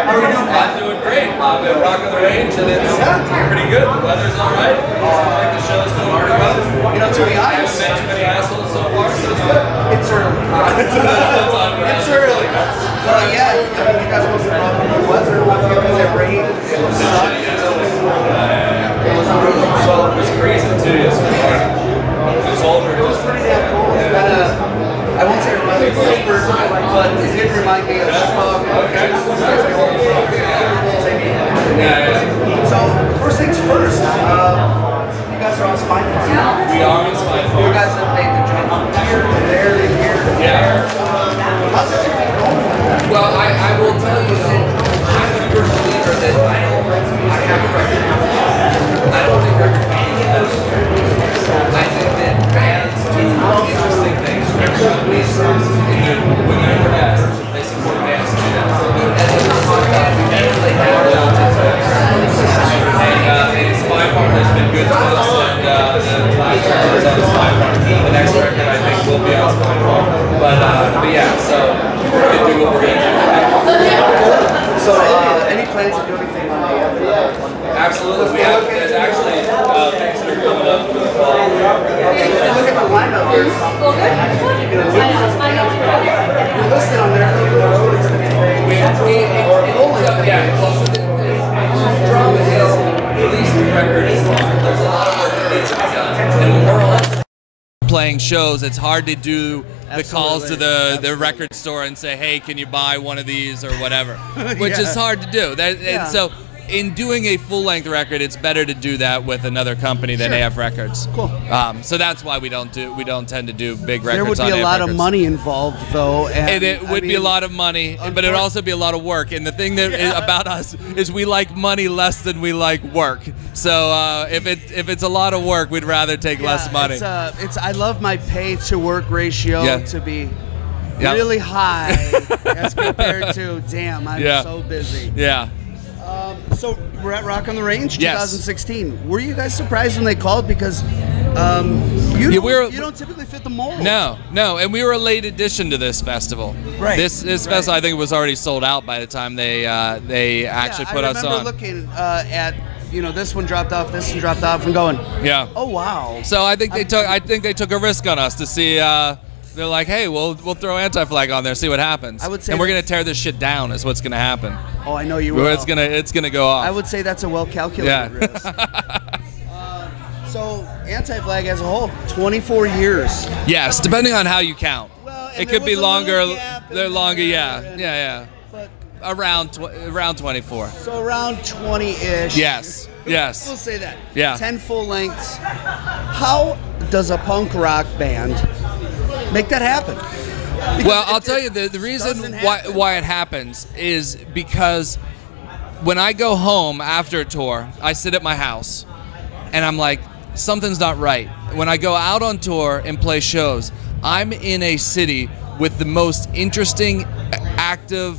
How are you doing, Pat? I'm doing great. I'm at Rock on the Range, and it's pretty good. The weather's all right. Seems like the show's going pretty well. You know, to be I honest, haven't met too many assholes so far, so it's good. it's early. It's early. Well, yeah, I mean, you guys must have brought the good weather. Because it rained, it was sunny. It was brutal. So it was freezing too yesterday. It was older. It was pretty damn cool. It's kind of, I won't say it reminded me of Pittsburgh, but it did remind me of Chicago. Okay. Yeah. So, first things first, you guys are on Spine Farm. We are on Spine Farm. You guys have made the jump from here to there to here to there. How's everything going? Well, I will tell you though, I'm a first believer that I have a record. I don't think record companies do that. I think that bands do interesting things. Record companies, when they're in their best, they support bands to do that. And when we talk about we never really have built into it. And Spine Farm has been good to us, and the last record was on Spine Farm. The next record I think will be on Spine Farm. But yeah, so we're going to do what we're going to do. So, any plans to do anything on the Absolutely. We have, there's actually things that are coming up for the fall. Look at the lineup. There's, you know, you're listed on there. Drama is released the record is long. There's a lot of work that needs to be done. And when we're all playing shows, it's hard to do the calls to the record store and say, hey, can you buy one of these or whatever, which is hard to do. And so in doing a full-length record, it's better to do that with another company than AF Records. Cool. So that's why we don't tend to do big records. There would be a lot of money involved, though. And it would be a lot of money, but it would also be a lot of work. And the thing that is about us is we like money less than we like work. So if it's a lot of work, we'd rather take less money. I love my pay to work ratio to be really high as compared to I'm so busy. Yeah. So we're at Rock on the Range 2016. Were you guys surprised when they called? Because you don't typically fit the mold. No, and we were a late addition to this festival. Right. This festival, I think, was already sold out by the time they actually put us on. I remember looking at this one dropped off, this one dropped off, and going, oh wow. So I think they took a risk on us to see. They're like, hey, we'll throw Anti-Flag on there, see what happens. I would say, and we're gonna tear this shit down. Is what's gonna happen. Oh, I know you will. It's gonna go off. I would say that's a well-calculated risk. So Anti-Flag as a whole, 24 years. Yes, depending on how you count. Well, it could be longer. They're longer, yeah. But around 24. So around 20-ish. Yes. We'll say that. Yeah. 10 full lengths. How does a punk rock band make that happen? Well, I'll tell you, the reason why it happens is because when I go home after a tour, I sit at my house, and I'm like, something's not right. When I go out on tour and play shows, I'm in a city with the most interesting, active,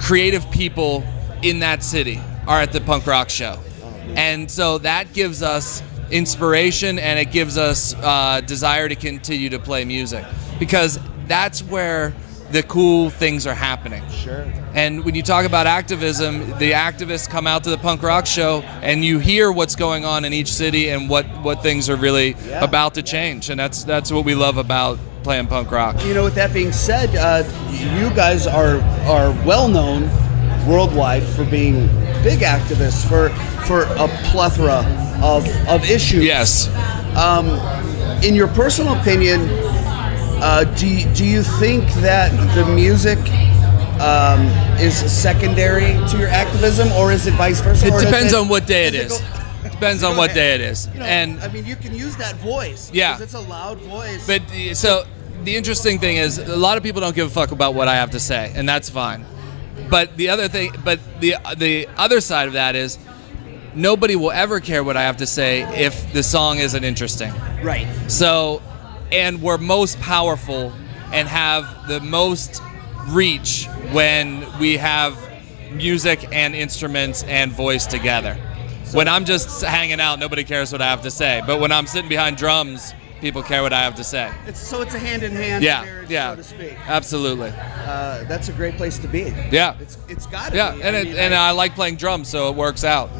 creative people in that city are at the punk rock show. And so that gives us inspiration, and it gives us desire to continue to play music, because that's where the cool things are happening. Sure. And when you talk about activism, the activists come out to the punk rock show, and you hear what's going on in each city and what things are really about to change, and that's what we love about playing punk rock. With that being said, you guys are well known worldwide for being big activists for a plethora of issues. Yes. In your personal opinion, do you think that the music is secondary to your activism, or is it vice versa? It depends on what day it is. Depends on what day it is. And I mean, you can use that voice because it's a loud voice. But so the interesting thing is, a lot of people don't give a fuck about what I have to say, and that's fine. But the other side of that is, nobody will ever care what I have to say if the song isn't interesting. Right. So, and we're most powerful and have the most reach when we have music and instruments and voice together. When I'm just hanging out, nobody cares what I have to say. But when I'm sitting behind drums, people care what I have to say. It's a hand-in-hand marriage, so to speak. Absolutely. That's a great place to be. Yeah. It's got to be. Yeah, and I like playing drums, so it works out.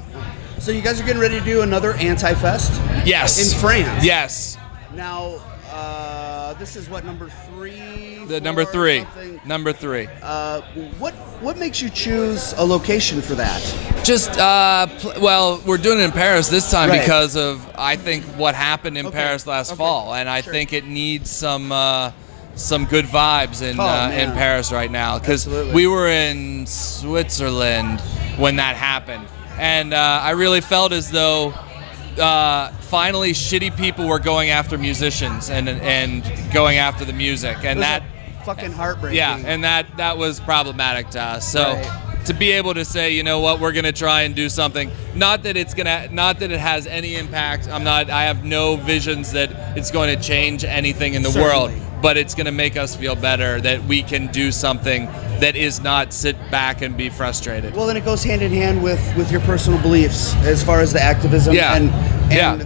So you guys are getting ready to do another Anti-Fest? Yes. In France? Yes. Now, this is what, number 3? Number 3. Something? Number 3. What makes you choose a location for that? Just, well, we're doing it in Paris this time Right. because of, I think, what happened in Paris last fall. And I think it needs some good vibes in Paris right now. Because we were in Switzerland when that happened. And I really felt as though finally shitty people were going after musicians and going after the music. And that fucking heartbreaking. Yeah, and that was problematic to us. So Right. to be able to say, you know what, we're gonna try and do something. Not that it has any impact. I have no visions that it's going to change anything in the world. But it's going to make us feel better that we can do something that is not sit back and be frustrated. Well, then it goes hand in hand with your personal beliefs as far as the activism and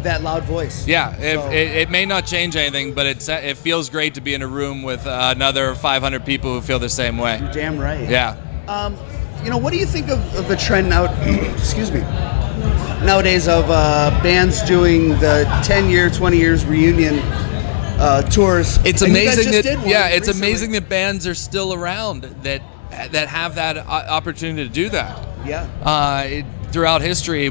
that loud voice. Yeah, So. it may not change anything, but it feels great to be in a room with another 500 people who feel the same way. You're damn right. Yeah. What do you think of the trend now? Excuse me. Nowadays of bands doing the 10 year, 20 years reunion tours. It's And amazing you guys just that did one it's recently. amazing that bands are still around that have that opportunity to do that. Yeah. Throughout history,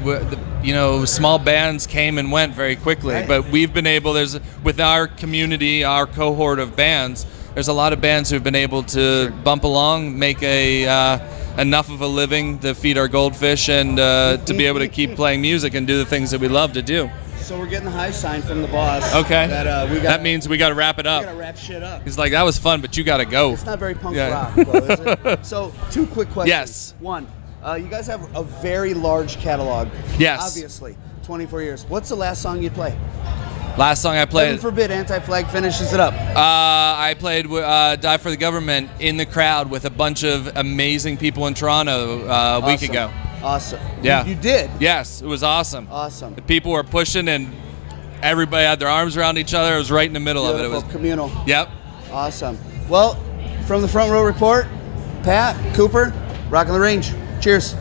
small bands came and went very quickly, Right. but we've been able. With our community, our cohort of bands, there's a lot of bands who've been able to bump along, make enough of a living to feed our goldfish, and to be able to keep playing music and do the things that we love to do. So we're getting the high sign from the boss. Okay. That means we got to wrap it up. We gotta wrap shit up. He's like, that was fun, but you got to go. It's not very punk Yeah. rock, though, is it? So, 2 quick questions. Yes. One, you guys have a very large catalog. Yes. Obviously, 24 years. What's the last song you play? Last song I played. Heaven forbid, Anti-Flag finishes it up. I played Die for the Government in the crowd with a bunch of amazing people in Toronto a week ago. Awesome. Yeah. You did? Yes, it was awesome. Awesome. The people were pushing and everybody had their arms around each other. It was right in the middle of it. It was communal. Yep. Awesome. Well, from the Front Row Report, Pat, Cooper, rocking the range. Cheers.